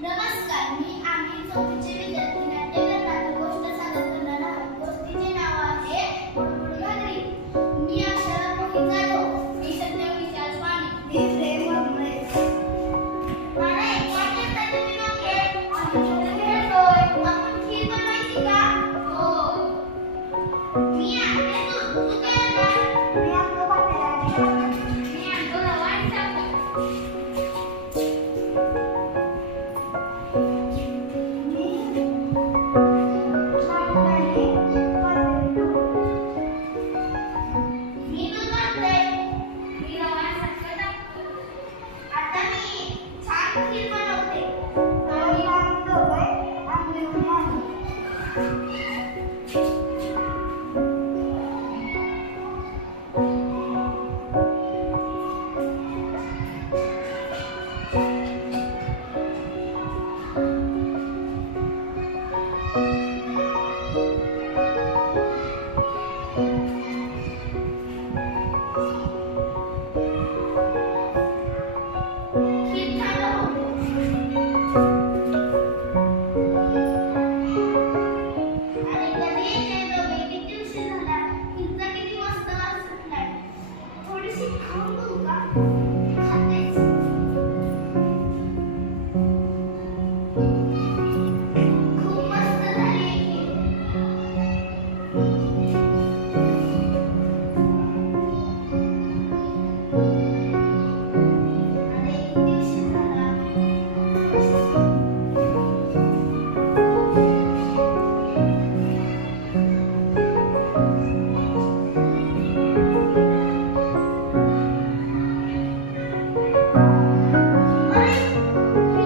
नमस्कार मी आम्ही चौथीचे विद्यार्थी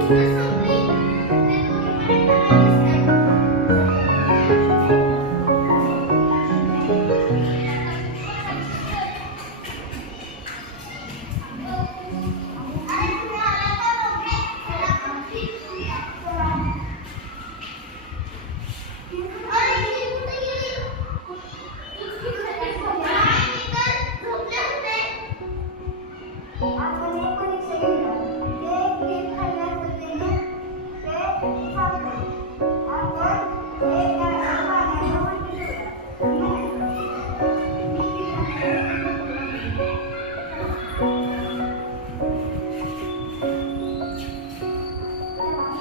对。